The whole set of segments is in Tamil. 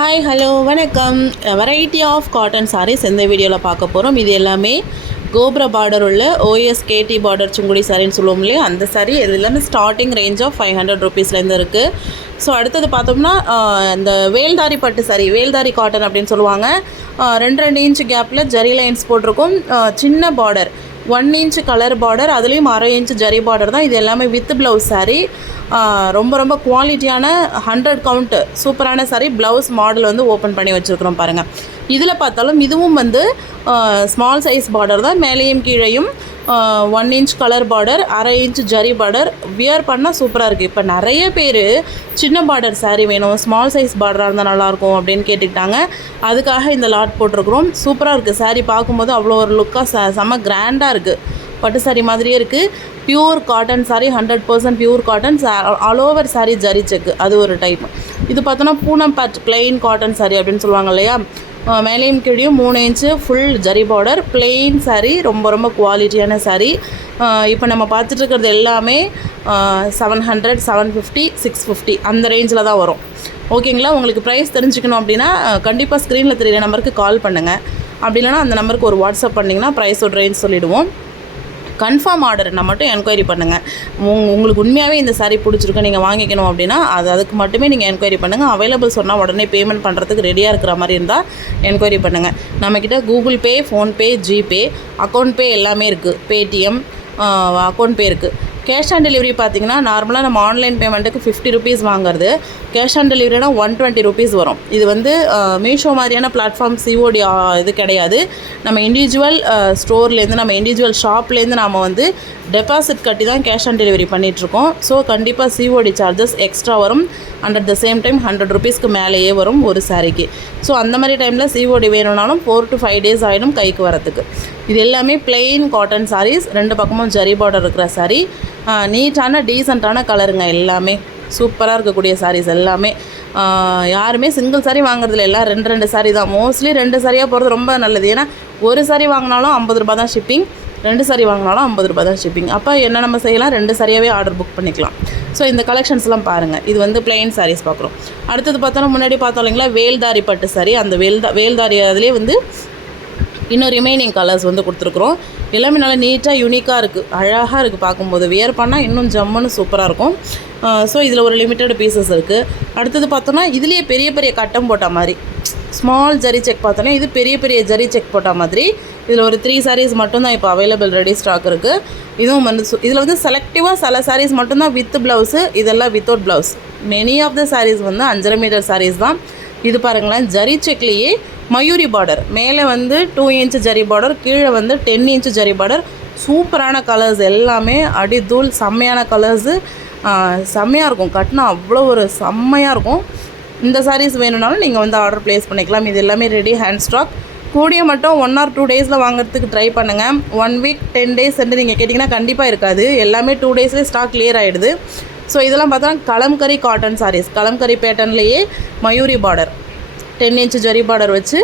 ஹாய் ஹலோ வணக்கம். வெரைட்டி ஆஃப் காட்டன் சாரீஸ் இந்த வீடியோவில் பார்க்க போகிறோம். இது எல்லாமே கோபுர பார்டர் உள்ள OSKT பார்டர் சுங்குடி சாரின்னு சொல்லுவோம் இல்லையா, அந்த சாரீ. இது எல்லாமே ஸ்டார்டிங் ரேஞ்ச் ஆஃப் 500 ருபீஸ்லேருந்து இருக்குது. ஸோ அடுத்தது பார்த்தோம்னா இந்த வேல்தாரி பட்டு சாரி, வேல்தாரி காட்டன் அப்படின்னு சொல்லுவாங்க. 2 இன்ச் கேப்பில் ஜரி லைன்ஸ் போட்டிருக்கும். சின்ன பார்டர் 1 இன்ச் கலர் பார்டர், அதுலேயும் 1/2 இன்ச் ஜரி பார்டர் தான். இது எல்லாமே வித் ப்ளவுஸ் சாரீ. ரொம்ப ரொம்ப குவாலிட்டியான 100 கவுண்ட் சூப்பரான சாரீ. ப்ளவுஸ் மாடல் வந்து ஓப்பன் பண்ணி வச்சுருக்குறோம் பாருங்கள். இதில் பார்த்தாலும் இதுவும் வந்து ஸ்மால் சைஸ் பார்டர் தான். மேலேயும் கீழேயும் 1 inch colour border, 1/2 inch zari border. Wear பண்ணால் சூப்பராக இருக்குது. இப்போ நிறைய பேர் சின்ன பார்டர் சாரீ வேணும், ஸ்மால் சைஸ் பார்டராக இருந்தால் நல்லாயிருக்கும் அப்படின்னு கேட்டுக்கிட்டாங்க. அதுக்காக இந்த லாட் போட்டிருக்குறோம். சூப்பராக இருக்குது சாரீ. பார்க்கும்போது அவ்வளோ ஒரு லுக்காக செம்ம கிராண்டாக இருக்குது. பட்டு சாரீ மாதிரியே இருக்குது. Pure cotton saree, 100% pure cotton. All over saree zari check, அது ஒரு டைப். இது பார்த்தோன்னா பூனம் பேட் பிளெயின் காட்டன் சாரீ அப்படின்னு சொல்லுவாங்க இல்லையா. மேலேயும் கீழேயும் 3 inch full zari border, plain saree. ரொம்ப ரொம்ப குவாலிட்டியான சாரீ. இப்போ நம்ம பார்த்துட்டு இருக்கிறது எல்லாமே 700, 750, 650 அந்த ரேஞ்சில் தான் வரும். ஓகேங்களா. உங்களுக்கு ப்ரைஸ் தெரிஞ்சுக்கணும் அப்படின்னா கண்டிப்பாக ஸ்க்ரீனில் தெரியிற நம்பருக்கு கால் பண்ணுங்கள். அப்படி இல்லைனா அந்த நம்பருக்கு ஒரு வாட்ஸ்அப் பண்ணிங்கன்னா ப்ரைஸோட ரேஞ்ச் சொல்லிவிடுவோம். கன்ஃபார்ம் ஆர்டர்னா மட்டும் என்கொயரி பண்ணுங்கள். உங்களுக்கு உண்மையாகவே இந்த சாரீ பிடிச்சிருக்கு, நீங்கள் வாங்கிக்கணும் அப்படின்னா அதுக்கு மட்டுமே நீங்கள் என்கொயரி பண்ணுங்கள். அவைலபிள் சொன்னால் உடனே பேமெண்ட் பண்ணுறதுக்கு ரெடியாக இருக்கிற மாதிரி இருந்தால் என்கொயரி பண்ணுங்கள். நம்மக்கிட்ட Google Pay, PhonePe, GPay, account பே எல்லாமே இருக்குது. பேடிஎம், அக்கௌண்ட் பே இருக்குது. கேஷ் ஆன் டெலிவரி பார்த்திங்கன்னா நார்மலாக நம்ம ஆன்லைன் பேமெண்ட்டுக்கு 50 ருபீஸ் வாங்குறது, கேஷ் ஆன் டெலிவரினா 120 ருபீஸ் வரும். இது வந்து மீஷோ மாதிரியான பிளாட்ஃபார்ம் COD இது கிடையாது. நம்ம இண்டிவிஜுவல் ஸ்டோர்லேருந்து, நம்ம இண்டிவிஜுவல் ஷாப்லேருந்து நாம் வந்து டெபாசிட் கட்டி தான் கேஷ் ஆன் டெலிவரி பண்ணிகிட்ருக்கோம். ஸோ கண்டிப்பாக COD சார்ஜஸ் எக்ஸ்ட்ரா வரும். And at the same time 100 ருபீஸ்க்கு மேலேயே வரும் ஒரு சாரீக்கு. ஸோ அந்த மாதிரி டைமில் COD வேணும்னாலும் 4 to 5 days ஆகிடும் கைக்கு வரத்துக்கு. இது எல்லாமே பிளெயின் காட்டன் சாரீஸ். 2 பக்கமும் ஜரி பார்டர் இருக்கிற சாரீ. நீட்டான டீசெண்டான கலருங்க. எல்லாமே சூப்பராக இருக்கக்கூடிய சாரீஸ் எல்லாமே. யாருமே சிங்கிள் சாரீ வாங்குறதுல எல்லாம் 2 சாரீ தான். மோஸ்ட்லி 2 சாரியாக போகிறது ரொம்ப நல்லது. ஏன்னா ஒரு சாரீ வாங்கினாலும் 50 ரூபா தான் ஷிப்பிங், 2 சாரீ வாங்கினாலும் 50 ரூபா தான் ஷிப்பிங். அப்போ என்ன நம்ம செய்யலாம், 2 சாரியாகவே ஆர்டர் புக் பண்ணிக்கலாம். ஸோ இந்த கலெக்ஷன்ஸ்லாம் பாருங்கள். இது வந்து பிளெயின் சாரீஸ் பார்க்குறோம். அடுத்தது பார்த்தோன்னா முன்னாடி பார்த்தோம் இல்லைங்களா, வேல்தாரி பட்டு சாரீ. அந்த வேல்தாரி அதிலே வந்து இன்னும் ரிமைனிங் கலர்ஸ் வந்து கொடுத்துருக்குறோம். எல்லாமே நல்லா நீட்டாக யூனிக்காக இருக்குது, அழகாக இருக்குது. பார்க்கும்போது வியர் பண்ணால் இன்னும் ஜம்முன்னு சூப்பராக இருக்கும். ஸோ இதில் ஒரு லிமிட்டட் பீசஸ் இருக்குது. அடுத்தது பார்த்தோன்னா இதுலேயே பெரிய பெரிய கட்டம் போட்ட மாதிரி ஸ்மால் ஜரி செக் பார்த்தோன்னா இது பெரிய பெரிய ஜரி செக் போட்ட மாதிரி. இதில் ஒரு 3 சாரீஸ் மட்டும்தான் இப்போ அவைலபிள், ரெடி ஸ்டாக் இருக்குது. இதுவும் வந்து இதில் வந்து செலக்டிவாக சில சாரீஸ் மட்டும்தான் வித் ப்ளவுஸு, இதெல்லாம் without blouse. Many of the sarees வந்து 5.5 மீட்டர் சாரீஸ் தான். இது பாருங்களேன், ஜரி செக்லேயே மயூரி பார்டர். மேலே வந்து 2 இன்ச் ஜரி பார்டர், கீழே வந்து 10 இன்ச் ஜரி பார்டர். சூப்பரான கலர்ஸ் எல்லாமே, அடிதூள் செம்மையான கலர்ஸு. செம்மையாக இருக்கும், கட்டினா அவ்வளோ ஒரு செம்மையாக இருக்கும். இந்த சாரீஸ் வேணும்னாலும் நீங்கள் வந்து ஆர்டர் ப்ளேஸ் பண்ணிக்கலாம். இது எல்லாமே ரெடி ஹேண்ட் ஸ்டாக். கூடிய மட்டும் 1 or 2 டேஸில் வாங்குறதுக்கு ட்ரை பண்ணுங்கள். 1 week 10 days நீங்கள் கேட்டிங்கன்னா கண்டிப்பாக இருக்காது. எல்லாமே 2 daysலேயே ஸ்டாக் கிளியர் ஆகிடுது. ஸோ இதெல்லாம் பார்த்தா கலம்கரி காட்டன் சாரீஸ். கலம்கரி பேட்டர்ன்லேயே Mayuri border, 10 inch zari border வச்சு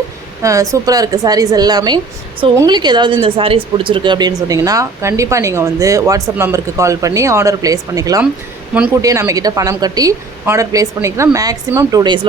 சூப்பராக இருக்குது சாரீஸ் எல்லாமே. ஸோ உங்களுக்கு ஏதாவது இந்த சாரீஸ் பிடிச்சிருக்கு அப்படின்னு சொன்னிங்கன்னா கண்டிப்பாக நீங்கள் வந்து வாட்ஸ்அப் நம்பருக்கு கால் பண்ணி ஆர்டர் ப்ளேஸ் பண்ணிக்கலாம். முன்கூட்டியே நம்மக்கிட்ட பணம் கட்டி ஆர்டர் ப்ளேஸ் பண்ணிக்கலாம். Maximum 2 days